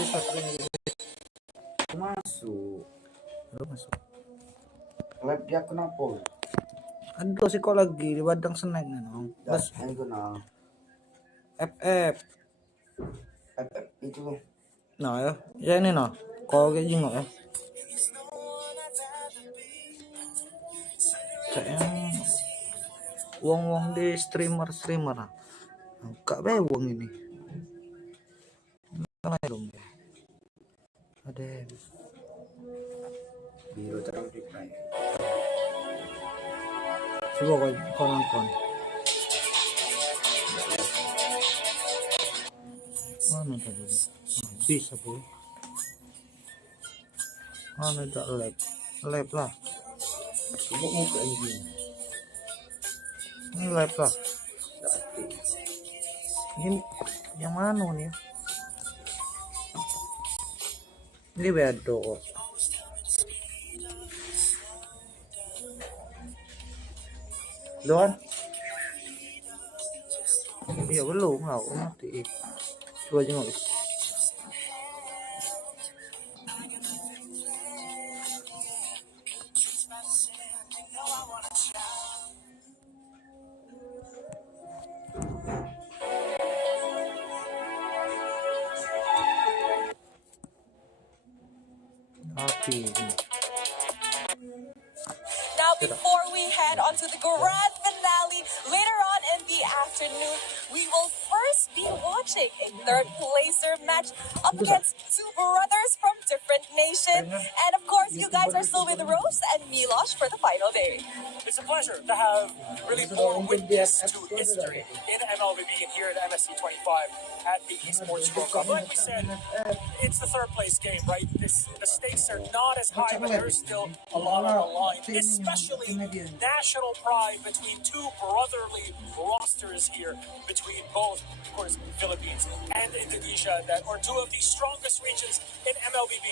Bisa rin. Masuk. Ano masuk? Live dia kenapa? Ando si ko lagi di badang seneng ano. Bas Yang guna FF. itu. Nah ya. Ya ini no. Ko ge jingo ya. Kayaknya wong-wong di streamer ah. Kak be wong ini. Kan dong ya. Ada Biru terang Freefly. coba kau nonton. Mana tadi? Bisa boy. Mana tak lab lah. Coba muka ini. Ini lab lah. Ini yang mana nih? Ini bedo. Doan? Iya belum lah, mati. Coba jengok. Now, before we head on to the grand finale later on in the afternoon, we will first be watching a third placer match up against two brothers from different nations. And of course, you guys are still with Rose and Milosh for the final day. It's a pleasure to have really borne witness to history in MLBB and here at MSC 25 at the Esports World Cup. Like we said, it's the third place game, right? The stakes are not as high, but there's still a lot on the line, especially national pride between two brotherly rosters here, between both, of course, Philippines and Indonesia, that are two of the strongest regions in MLBB,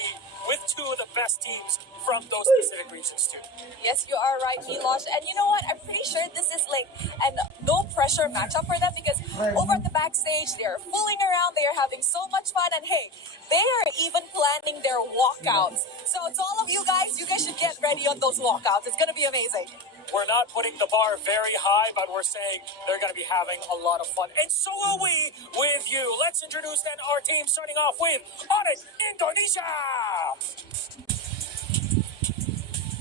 with two of the best teams from those specific regions too. Yes, you are right, Milosh. And you know what? I'm pretty sure this is like a no pressure matchup for them, because over at the backstage, they're fooling around, they are having so much fun, and hey, they are even planning their walkouts. So to all of you guys should get ready on those walkouts. It's going to be amazing. We're not putting the bar very high, but we're saying they're going to be having a lot of fun. And so will we with you. Let's introduce then our team, starting off with Onyx Indonesia.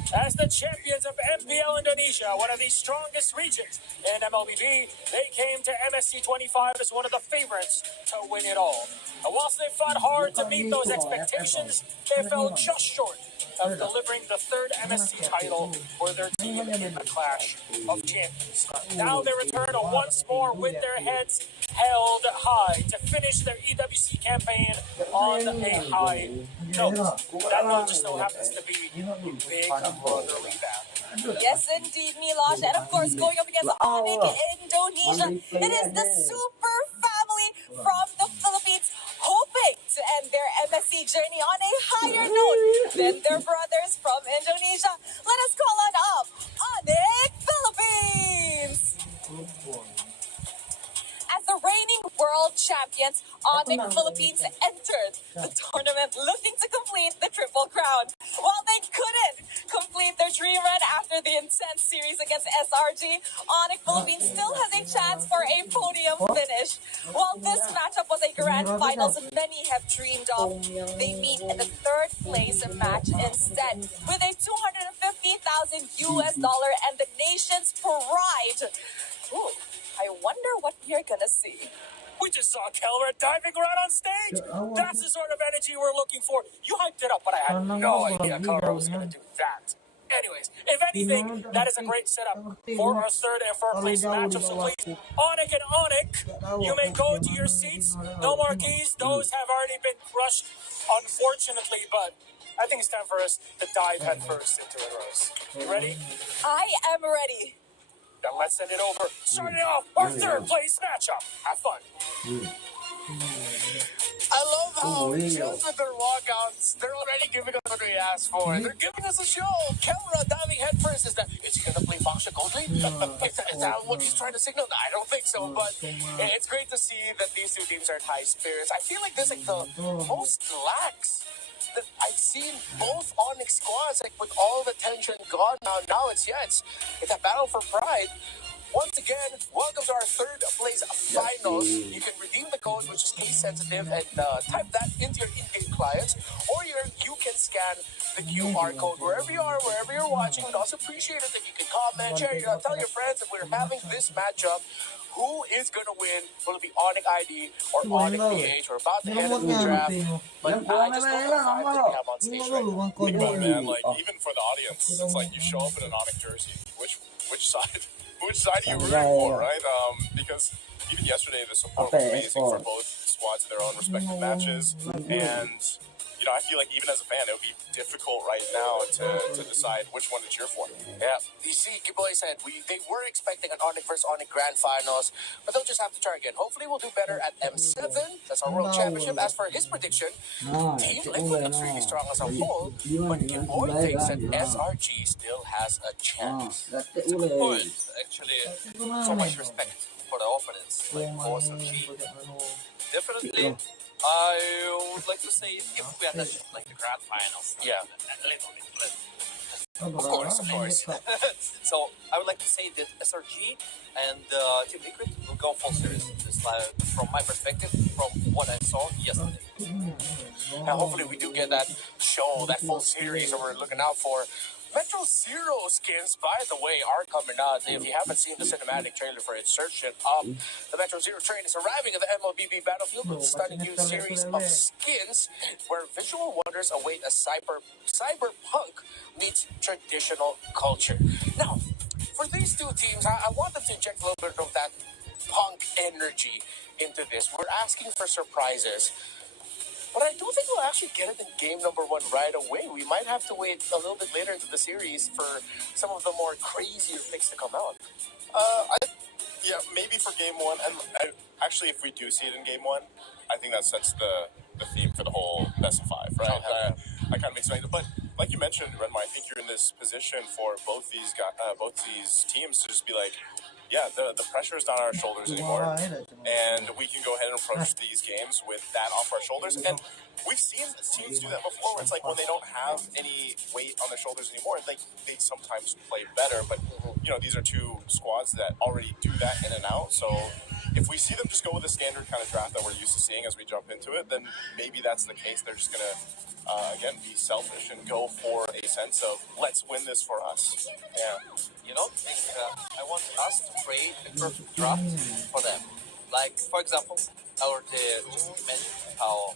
As the champions of MPL Indonesia, one of the strongest regions in MLBB, they came to MSC 25 as one of the favorites to win it all. And whilst they fought hard to meet those expectations, they fell just short of delivering the third MSC title for their team in the Clash of Champions. Now they return once more with their heads held high to finish their EWC campaign on a high note. That note just so happens to be a big brotherly battle. Yes, indeed, Milosh. And of course, going up against Onyx Indonesia, it is the super family from the Philippines, hoping to end their MSC journey on a higher note than their brothers from Indonesia. Let us call on up Onyx Philippines! As the reigning world champions, Onyx Philippines entered the tournament looking to complete the Triple Crown. While they couldn't complete their dream run after the intense series against SRG, Onyx Philippines still has a chance for a podium finish. While this matchup was a grand finals many have dreamed of, they meet in the third place match instead, with a $250,000 and the nation's pride. Ooh, I wonder what we're gonna see. We just saw Kelra diving right on stage. That's the sort of energy we're looking for. You hyped it up, but I had no idea Kelra was going to do that. Anyways, if anything, that is a great setup for our third and fourth place matchup. So please, Onyx and Onyx, you may go to your seats. No more keys. Those have already been crushed, unfortunately, but I think it's time for us to dive headfirst into it, Rose. You ready? I am ready. Then let's send it over. Starting off our third place matchup. Have fun. I love Oh, yeah. Just with their walkouts, they're already giving us what we asked for. They're giving us a show. Camera diving headfirst. Is he gonna play Boxer Coldly? Is that what he's trying to signal? No, I don't think so. But it's great to see that these two teams are at high spirits. I feel like this is like the most lax that I've seen both Onyx squads, like with all the tension gone now it's a battle for pride. Once again, welcome to our third place finals. You can redeem the code, which is case sensitive, and type that into your in-game clients, or you can scan the QR code wherever you are, wherever you're watching. We'd also appreciate it if you can comment, share, tell your friends that we're having this matchup. Who is going to win? Will it be Onyx ID or Onyx PH? We're about to head into the draft. But I just love the vibe that we have on stage right now. Think about it, man. Like even for the audience, it's like you show up in an Onyx jersey. Which side? Which side are you rooting for, right? Because even yesterday, the support was amazing for both squads in their own respective matches, and I feel like even as a fan, it would be difficult right now to decide which one to cheer for. Yeah, you see, Kiboy said they were expecting an Onyx versus Onyx Grand Finals, but they'll just have to try again. Hopefully, we'll do better at M7. That's our World Championship. As for his prediction, Team Liquid looks really strong as a whole, but Kiboy thinks that SRG still has a chance. That's a good point. Actually, so much respect for the opponents, like SRG. Definitely. I would like to say if we had like the grand finals, Yeah. a little bit. Of course. So I would like to say that SRG and Team Liquid will go full series. Just like from my perspective, from what I saw yesterday. And hopefully we do get that show, that full series that we're looking out for. Metro Zero skins, by the way, are coming out. If you haven't seen the cinematic trailer for it, search it up. The Metro Zero train is arriving at the MLBB battlefield with a stunning new series of skins where visual wonders await as cyberpunk meets traditional culture. Now, for these two teams, I want them to inject a little bit of that punk energy into this. We're asking for surprises. But I don't think we'll actually get it in game number 1 right away. We might have to wait a little bit later into the series for some of the more crazier picks to come out. Yeah, maybe for game 1, and actually, if we do see it in game 1, I think that sets the theme for the whole best of 5, right? I kind of excited, but like you mentioned, Renmar, I think you're in this position for both these teams to just be like, yeah, the pressure is not on our shoulders anymore, and we can go ahead and approach these games with that off our shoulders. And we've seen teams do that before, where it's like when they don't have any weight on their shoulders anymore, like they sometimes play better. But these are two squads that already do that in and out. So if we see them just go with the standard kind of draft that we're used to seeing as we jump into it, then maybe that's the case. They're just gonna again be selfish and go for a sense of let's win this for us. Yeah. I want us to create a perfect draft for them. Like, for example, I already just mentioned how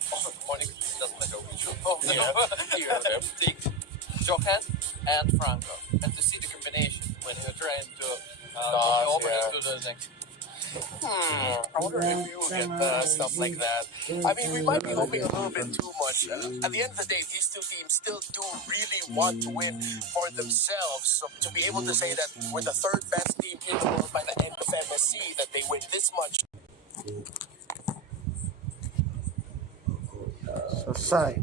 Onyx doesn't matter which of them take Johan and Franco, and to see the combination when you're trying to over into the next. I wonder if we will get stuff like that. I mean, we might be hoping a little bit too much. At the end of the day, these two teams still do really want to win for themselves. So to be able to say that we're the third best team in the world by the end of MSC, that they win this much. Selesai.